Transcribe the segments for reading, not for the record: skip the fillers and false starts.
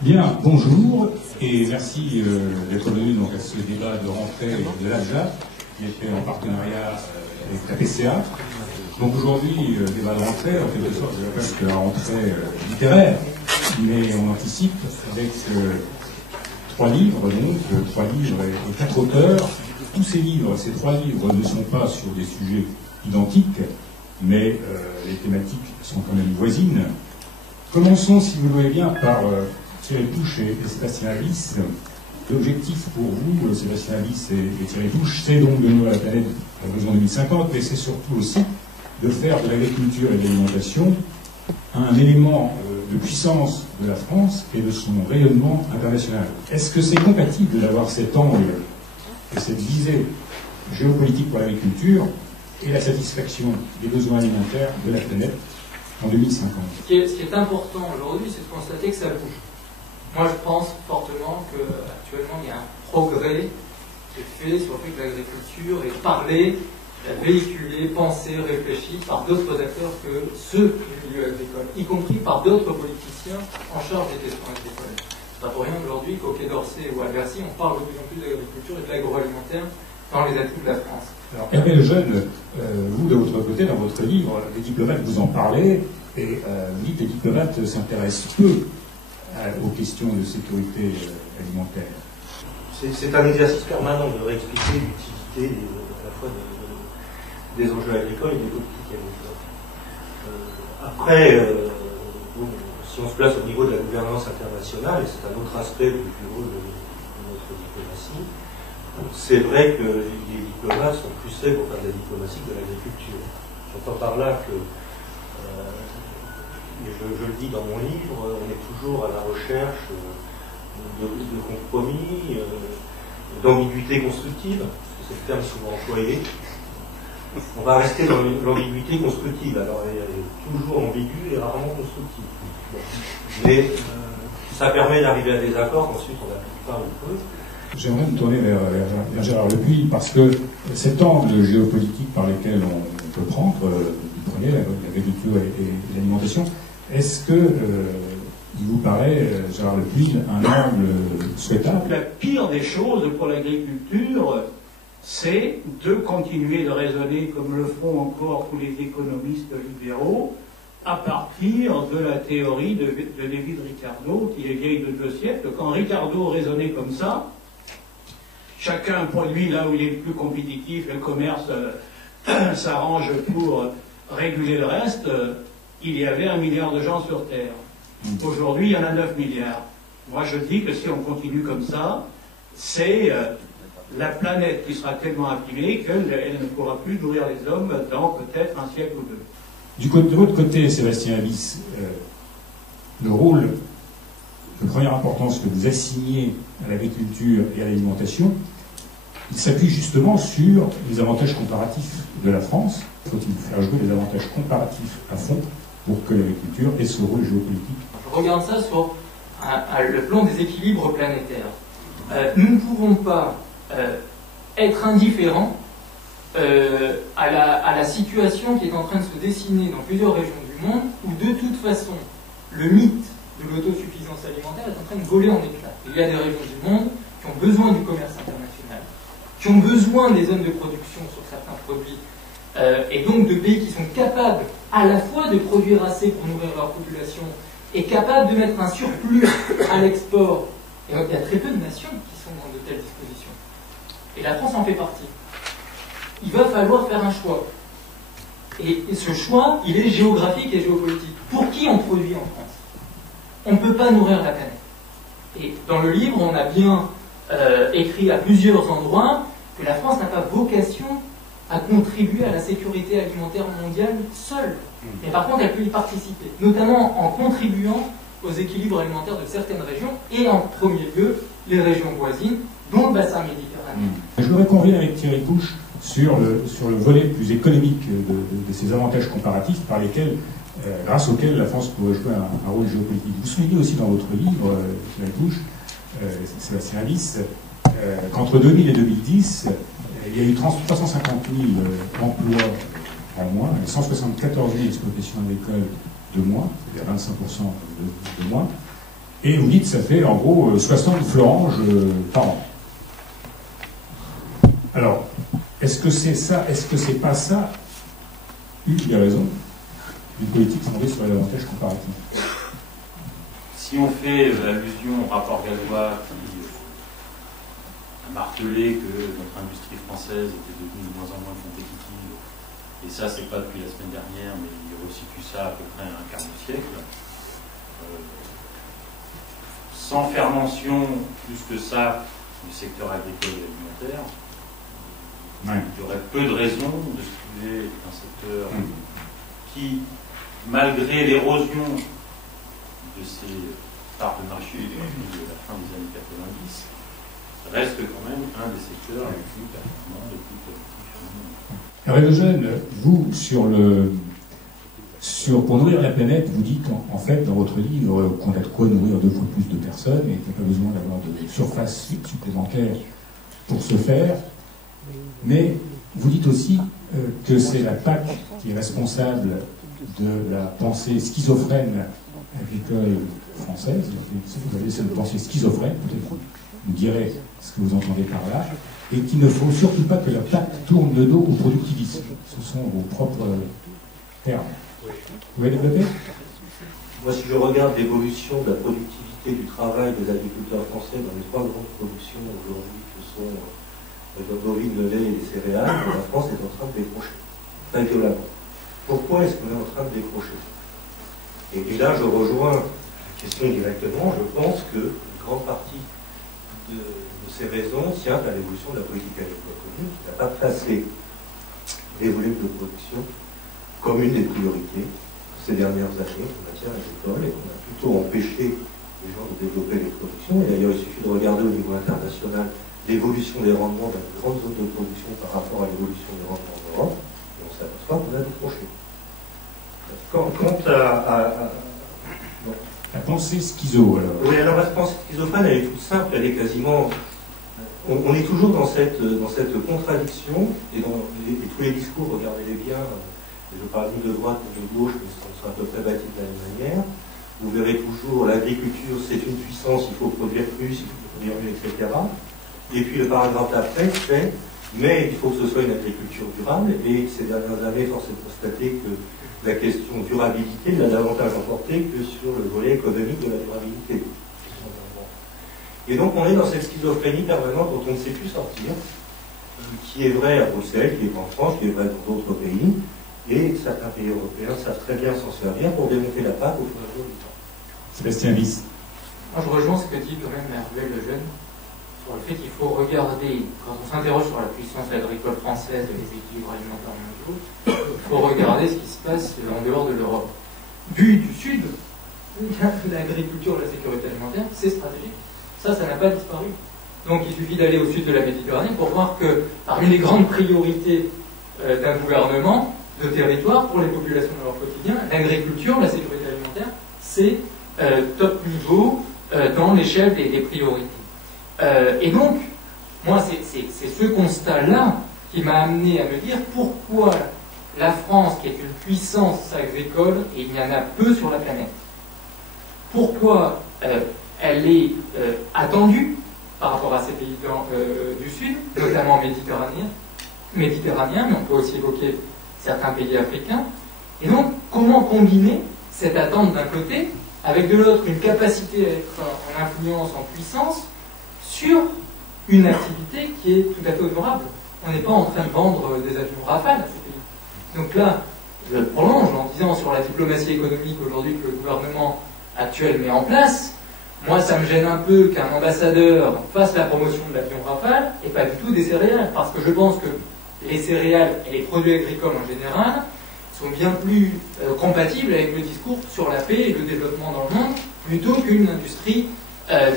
Bien, bonjour et merci d'être venu donc à ce débat de rentrée de l'AJA qui est fait en partenariat avec la PCA. Donc aujourd'hui, débat de rentrée, en quelque sorte, je rappelle que la rentrée littéraire, mais on anticipe avec 3 livres, donc 3 livres et 4 auteurs. Tous ces livres, ces 3 livres ne sont pas sur des sujets identiques, mais les thématiques sont quand même voisines. Commençons, si vous le voulez bien, par Thierry Touche et Sébastien Alice. L'objectif pour vous, Sébastien Alice et Thierry Touche, c'est donc de nourrir la planète à l'horizon 2050, mais c'est surtout aussi de faire de l'agriculture et de l'alimentation un élément de puissance de la France et de son rayonnement international. Est-ce que c'est compatible d'avoir cet angle et cette visée géopolitique pour l'agriculture et la satisfaction des besoins alimentaires de la planète en 2050? Ce qui est important aujourd'hui, c'est de constater que ça bouge. Moi, je pense fortement qu'actuellement, il y a un progrès qui est fait sur le fait que l'agriculture est parlée, véhiculée, pensée, réfléchie par d'autres acteurs que ceux du milieu agricole, y compris par d'autres politiciens en charge des questions agricoles. C'est pas pour rien aujourd'hui qu'au Quai d'Orsay ou à Bercy, on parle de plus en plus d'agriculture et de l'agroalimentaire dans les atouts de la France. Alors, Hervé Lejeune, vous, de votre côté, dans votre livre, les diplomates, vous en parlez, et vous dites que les diplomates s'intéressent peu aux questions de sécurité alimentaire. C'est un exercice permanent de réexpliquer l'utilité à la fois des enjeux agricoles et des politiques agricoles. Après, si on se place au niveau de la gouvernance internationale, et c'est un autre aspect du bureau de notre diplomatie, c'est vrai que les diplomates sont plus faits pour faire de la diplomatie que de l'agriculture. J'entends par là que, et je le dis dans mon livre, on est toujours à la recherche de compromis, d'ambiguïté constructive, parce que c'est le terme souvent employé. On va rester dans l'ambiguïté constructive, alors elle est toujours ambiguë et rarement constructive. Bon. Mais ça permet d'arriver à des accords qu'ensuite on n'applique pas ou peu. J'aimerais me tourner vers Gérard Lepuy, parce que cet angle géopolitique par lequel on peut prendre, vous prenez l'agriculture et l'alimentation, est-ce que il vous paraît, Gérard Lepuy, un angle souhaitable? La pire des choses pour l'agriculture, c'est de continuer de raisonner comme le font encore tous les économistes libéraux, à partir de la théorie de Lévy-Ricardo, qui est vieille de 2 siècles. Quand Ricardo raisonnait comme ça, chacun produit là où il est le plus compétitif, le commerce s'arrange pour réguler le reste. Il y avait 1 milliard de gens sur Terre. Aujourd'hui, il y en a 9 milliards. Moi, je dis que si on continue comme ça, c'est la planète qui sera tellement abîmée qu'elle ne pourra plus nourrir les hommes dans peut-être un siècle ou 2. De votre côté, Sébastien Alice, le rôle de première importance que vous assignez à l'agriculture et à l'alimentation, il s'appuie justement sur les avantages comparatifs de la France. Faut-il faire jouer les avantages comparatifs à fond pour que l'agriculture ait ce rôle géopolitique? Je regarde ça sur le plan des équilibres planétaires. Nous ne pouvons pas être indifférents à la situation qui est en train de se dessiner dans plusieurs régions du monde, où de toute façon, le mythe de l'autosuffisance alimentaire est en train de voler en éclats. Il y a des régions du monde qui ont besoin du commerce international, qui ont besoin des zones de production sur certains produits, et donc de pays qui sont capables à la fois de produire assez pour nourrir leur population et capables de mettre un surplus à l'export. Et donc il y a très peu de nations qui sont dans de telles dispositions. Et la France en fait partie. Il va falloir faire un choix. Et ce choix, il est géographique et géopolitique. Pour qui on produit en France? On ne peut pas nourrir la planète. Et dans le livre, on a bien écrit à plusieurs endroits que la France n'a pas vocation à contribuer à la sécurité alimentaire mondiale seule. Mais par contre, elle peut y participer, notamment en contribuant aux équilibres alimentaires de certaines régions, et en premier lieu, les régions voisines, dont le bassin méditerranéen. Je voudrais qu'on revienne avec Thierry Touche sur le volet plus économique de ces avantages comparatifs par lesquels, grâce auxquels la France pourrait jouer un rôle géopolitique. Vous soulignez aussi dans votre livre, Thierry Touche, Sébastien Alice, qu'entre 2000 et 2010, il y a eu 350 000 emplois en moins, et 174 000 exploitations agricoles de moins, c'est-à-dire 25% de moins. Et vous dites, ça fait en gros 60 floranges par an. Alors, est-ce que c'est ça, est-ce que c'est pas ça une des raisons d'une politique fondée sur l'avantage comparatif? Si on fait allusion au rapport Gallois qui a martelé que notre industrie française était devenue de moins en moins compétitive, et ça c'est pas depuis la semaine dernière, mais il resitue ça à peu près un quart de siècle, sans faire mention plus que ça du secteur agricole et alimentaire, il y aurait peu de raisons de trouver un secteur qui, malgré l'érosion de ces parts de marché depuis la fin des années 90, reste quand même un des secteurs les plus performants, les plus productifs. Hervé Lejeune, vous, pour nourrir la planète, vous dites en fait dans votre livre qu'on a de quoi nourrir 2 fois plus de personnes et qu'il n'y a pas besoin d'avoir de surface supplémentaire pour ce faire. Mais vous dites aussi que c'est la PAC qui est responsable de la pensée schizophrène agricole française. Vous avez cette pensée schizophrène, peut-être vous direz ce que vous entendez par là, et qu'il ne faut surtout pas que la PAC tourne le dos au productivisme. Ce sont vos propres termes. Vous pouvez développer? Moi, si je regarde l'évolution de la productivité du travail des agriculteurs français dans les 3 grandes productions aujourd'hui que sont le bovine, le lait et les céréales, la France est en train de décrocher, très violemment. Pourquoi est-ce qu'on est en train de décrocher? Et là, je rejoins la question directement. Je pense que une grande partie de ces raisons tient à l'évolution de la politique agricole commune, qui n'a pas placé les volumes de production comme une des priorités ces dernières années en matière agricole, et qu'on a plutôt empêché les gens de développer les productions. Et d'ailleurs, il suffit de regarder au niveau international l'évolution des rendements dans les grandes zones de production par rapport à l'évolution des rendements en Europe, et on s'aperçoit qu'on a décroché. Quant à la pensée schizo, alors. Oui, alors la pensée schizophrène, elle est toute simple, elle est quasiment... On est toujours dans cette contradiction, et dans tous les discours, regardez-les bien, je parle ni de droite ni de gauche, mais ils sont à peu près bâtis de la même manière. Vous verrez toujours l'agriculture, c'est une puissance, il faut produire plus, il faut produire mieux, etc. Et puis le paragraphe d'après, c'est mais il faut que ce soit une agriculture durable, et ces dernières années, force est de constater que la question durabilité l'a davantage emporté que sur le volet économique de la durabilité. Et donc on est dans cette schizophrénie permanente dont on ne sait plus sortir, qui est vraie à Bruxelles, qui est en France, qui est vraie dans d'autres pays, et certains pays européens savent très bien s'en servir pour démonter la PAC au fur et à mesure du temps. Sébastien Lys. Moi je rejoins ce que dit quand même Hervé Lejeune sur le fait qu'il faut regarder, quand on s'interroge sur la puissance agricole française et les équilibres alimentaires mondiaux, il faut regarder ce qui se passe en dehors de l'Europe. Vu du Sud, l'agriculture et la sécurité alimentaire, c'est stratégique. Ça n'a pas disparu. Donc il suffit d'aller au sud de la Méditerranée pour voir que parmi les grandes priorités d'un gouvernement de territoire pour les populations de leur quotidien, l'agriculture, la sécurité alimentaire, c'est top niveau dans l'échelle des priorités. Et donc, moi, c'est ce constat-là qui m'a amené à me dire pourquoi la France, qui est une puissance agricole, et il y en a peu sur la planète, pourquoi elle est attendue par rapport à ces pays du Sud, notamment méditerranéens, mais on peut aussi évoquer certains pays africains. Et donc, comment combiner cette attente d'un côté, avec de l'autre une capacité à être en influence, en puissance, sur une activité qui est tout à fait honorable. On n'est pas en train de vendre des avions Rafale à ces pays. Donc là, je prolonge en disant sur la diplomatie économique aujourd'hui que le gouvernement actuel met en place. Moi, ça me gêne un peu qu'un ambassadeur fasse la promotion de l'avion Rafale et pas du tout des céréales, parce que je pense que les céréales et les produits agricoles en général sont bien plus compatibles avec le discours sur la paix et le développement dans le monde, plutôt qu'une industrie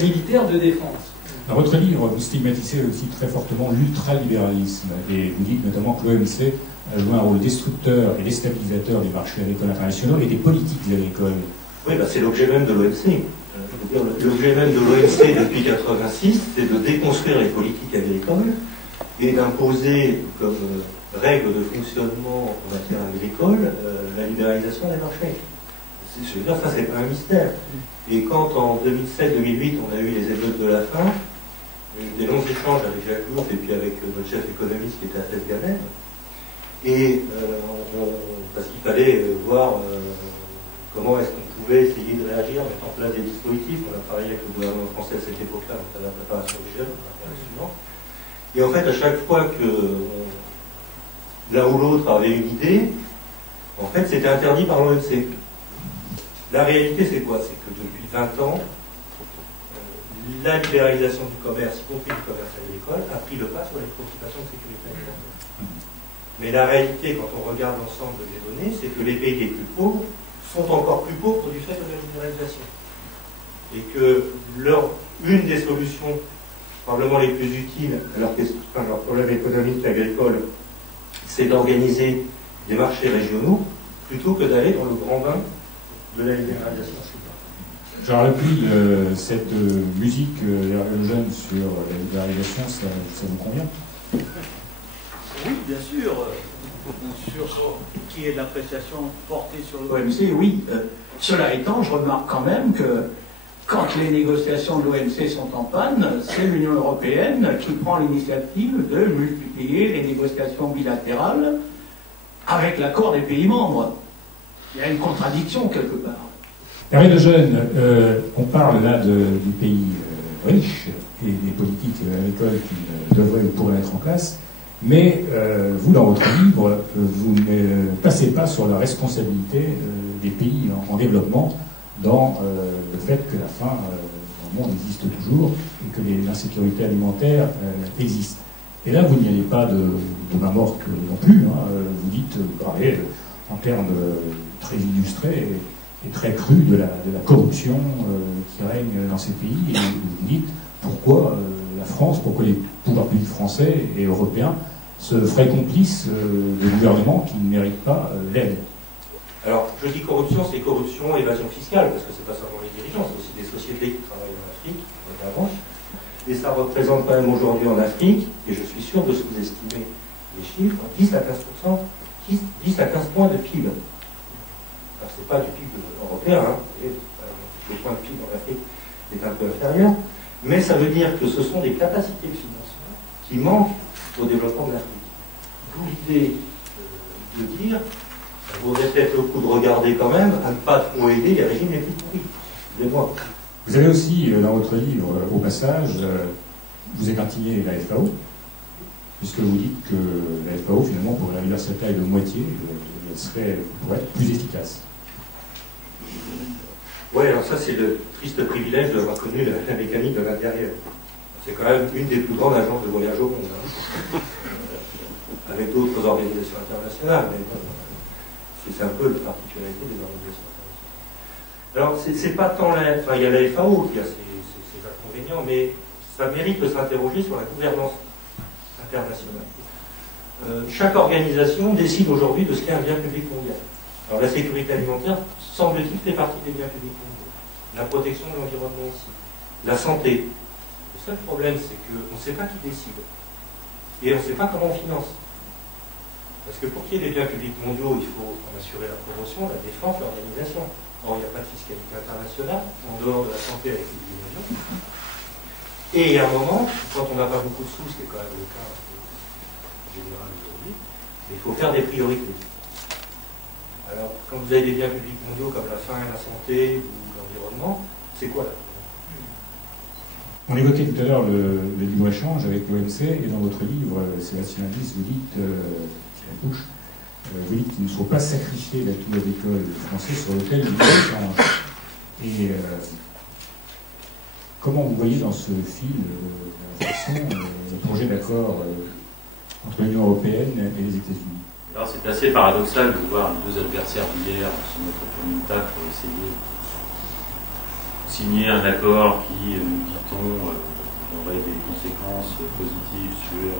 militaire de défense. Dans votre livre, vous stigmatisez aussi très fortement l'ultralibéralisme, et vous dites notamment que l'OMC a joué un rôle destructeur et déstabilisateur des marchés agricoles internationaux et des politiques agricoles. Oui, c'est l'objet même de l'OMC. L'objet même de l'OMC depuis 1986, c'est de déconstruire les politiques agricoles et d'imposer comme règle de fonctionnement en matière agricole la libéralisation des marchés. Je veux dire, ça c'est pas un mystère. Et quand en 2007-2008 on a eu les émeutes de la faim, des longs échanges avec Jacques Lourdes et puis avec notre chef économiste qui était à Fès Ganem, et parce qu'il fallait voir comment est-ce qu'on pouvait essayer de réagir, mettre en place des dispositifs. On a travaillé avec le gouvernement français à cette époque-là, donc à la préparation du GEM, et en fait, à chaque fois que l'un ou l'autre avait une idée, en fait, c'était interdit par l'OMC. La réalité, c'est quoi? C'est que depuis 20 ans, la libéralisation du commerce, y compris du commerce agricole, a pris le pas sur les préoccupations de sécurité alimentaire. Mais la réalité, quand on regarde l'ensemble des données, c'est que les pays les plus pauvres sont encore plus pauvres du fait de la libéralisation. Et que une des solutions probablement les plus utiles à leur problème économique agricole, c'est d'organiser des marchés régionaux plutôt que d'aller dans le grand bain de la libéralisation. J'ai repris cette musique d'Hervé Lejeune sur la libéralisation, ça vous convient? Oui, bien sûr. Sur qui est l'appréciation portée sur l'OMC, oui. Cela étant, je remarque quand même que quand les négociations de l'OMC sont en panne, c'est l'Union européenne qui prend l'initiative de multiplier les négociations bilatérales avec l'accord des pays membres. Il y a une contradiction quelque part. Hervé Lejeune, on parle là du pays riche et des politiques agricoles qui devraient ou pourraient être en place, mais vous, dans votre livre, vous ne passez pas sur la responsabilité des pays en développement dans le fait que la faim dans le monde existe toujours et que l'insécurité alimentaire existe. Et là, vous n'y allez pas de main morte non plus. Hein. Vous dites, vous parlez en termes très illustrés et très crus de la corruption qui règne dans ces pays. Et vous dites pourquoi la France, pourquoi les pouvoirs publics français et européens se feraient complices de gouvernements qui ne méritent pas l'aide. Alors, je dis corruption, c'est corruption, évasion fiscale, parce que c'est pas seulement les dirigeants, c'est aussi des sociétés qui travaillent en Afrique, notamment. Et ça représente quand même aujourd'hui en Afrique, et je suis sûr de sous-estimer les chiffres, 10 à 15 points de PIB. Alors, c'est pas du PIB européen, hein, et le point de PIB en Afrique est un peu inférieur, mais ça veut dire que ce sont des capacités financières qui manquent au développement de l'Afrique. D'où l'idée de dire, ça vaudrait peut-être le coup de regarder quand même à ne pas trop aider les régimes les plus pourris. Excusez-moi. Vous avez aussi, dans votre livre, au passage, vous écartillez la FAO, puisque vous dites que la FAO, finalement, pourrait réduire sa taille de moitié, elle pourrait être plus efficace. Oui, alors ça, c'est le triste privilège d'avoir connu la mécanique de l'intérieur. C'est quand même une des plus grandes agences de voyage au monde, hein. Avec d'autres organisations internationales, mais bon, c'est un peu la particularité des organisations internationales. Alors, c'est pas tant enfin, il y a la FAO qui a ses inconvénients, mais ça mérite de s'interroger sur la gouvernance internationale. Chaque organisation décide aujourd'hui de ce qu'est un bien public mondial. Alors, la sécurité alimentaire, semble-t-il, fait partie des biens publics mondiaux. La protection de l'environnement aussi. La santé. Le seul problème, c'est qu'on ne sait pas qui décide. Et on ne sait pas comment on finance. Parce que pour qu'il y ait des biens publics mondiaux, il faut en assurer la promotion, la défense, l'organisation. Or, il n'y a pas de fiscalité internationale, en dehors de la santé avec les millions. Et il y a un moment, quand on n'a pas beaucoup de sous, ce qui est quand même le cas général aujourd'hui, il faut faire des priorités. Alors, quand vous avez des biens publics mondiaux comme la faim, la santé ou l'environnement, c'est quoi la priorité? On évoquait tout à l'heure le libre-échange avec l'OMC, et dans votre livre, Sébastien Alice, vous dites, vous dites qu'il ne faut pas sacrifier l'atout agricole français sur lequel il libre-échange. Et comment vous voyez dans ce fil le projet d'accord entre l'Union européenne et les États-Unis? Alors c'est assez paradoxal de voir les deux adversaires d'hier se mettre autour d'une table pour essayer de signer un accord qui, nous dit-on, aurait des conséquences positives sur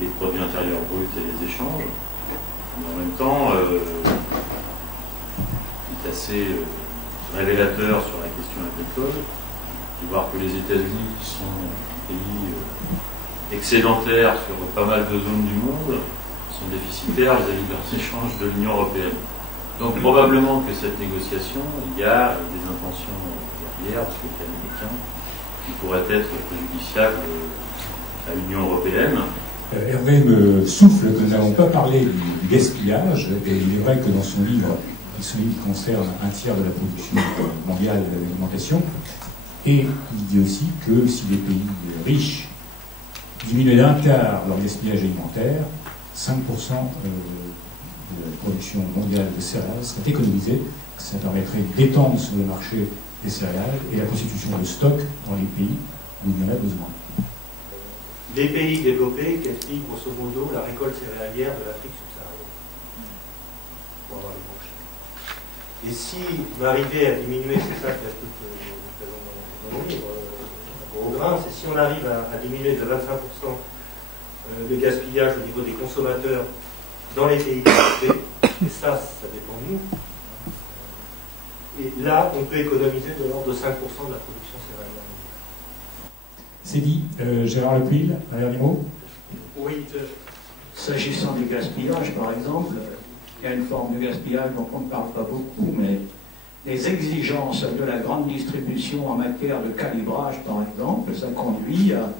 les produits intérieurs bruts et les échanges. Mais en même temps, il est assez révélateur sur la question agricole de voir que les États-Unis, qui sont un pays excédentaires sur pas mal de zones du monde, sont déficitaires vis-à-vis de leurs échanges de l'Union européenne. Donc probablement que cette négociation, il y a des intentions derrière, du côté américain, qui pourraient être préjudiciables à l'Union européenne. Hervé me souffle que nous n'avons pas parlé du gaspillage, et il est vrai que dans son livre qui concerne un tiers de la production mondiale de l'alimentation, et il dit aussi que si les pays riches diminuaient d'un quart leur gaspillage alimentaire, 5% de la production mondiale de céréales serait économisée. Ça permettrait d'étendre sur le marché des céréales et la constitution de stocks dans les pays où il y en a besoin. Les pays développés gaspillent grosso modo la récolte céréalière de l'Afrique subsaharienne pour avoir les marchés. Et si vous arrivez à diminuer, c'est ça qui est tout présent dans mon livre, au grain, c'est si on arrive à diminuer de 25% le gaspillage au niveau des consommateurs dans les pays développés, et ça dépend de nous. Et là, on peut économiser de l'ordre de 5% de la production céréalière. C'est dit. Gérard Lepuil, un dernier mot? Oui. S'agissant du gaspillage, par exemple, il y a une forme de gaspillage dont on ne parle pas beaucoup, mais les exigences de la grande distribution en matière de calibrage, par exemple, ça conduit à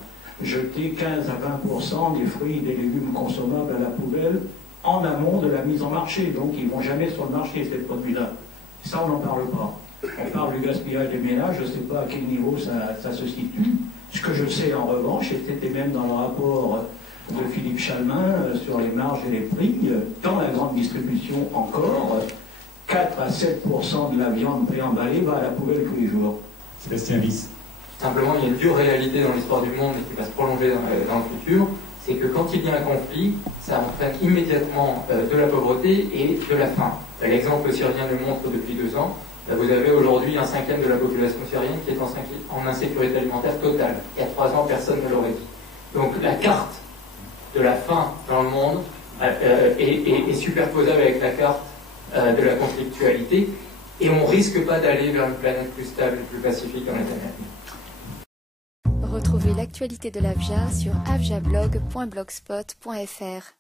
jeter 15 à 20% des fruits et des légumes consommables à la poubelle en amont de la mise en marché. Donc ils ne vont jamais sur le marché, ces produits-là. Ça, on n'en parle pas. On parle du gaspillage des ménages, je ne sais pas à quel niveau ça se situe. Ce que je sais en revanche, et c'était même dans le rapport de Philippe Chalmin sur les marges et les prix, dans la grande distribution encore, 4 à 7% de la viande préemballée va à la poubelle tous les jours. Sébastien Bis. Simplement, il y a une dure réalité dans l'histoire du monde et qui va se prolonger dans le futur, c'est que quand il y a un conflit, ça entraîne immédiatement de la pauvreté et de la faim. L'exemple syrien le montre depuis 2 ans. Vous avez aujourd'hui 1/5 de la population syrienne qui est en insécurité alimentaire totale. Il y a 3 ans, personne ne l'aurait dit. Donc la carte de la faim dans le monde est superposable avec la carte de la conflictualité, et on ne risque pas d'aller vers une planète plus stable et plus pacifique dans les années à venir. Retrouvez l'actualité de l'AFJA sur afjablog.blogspot.fr.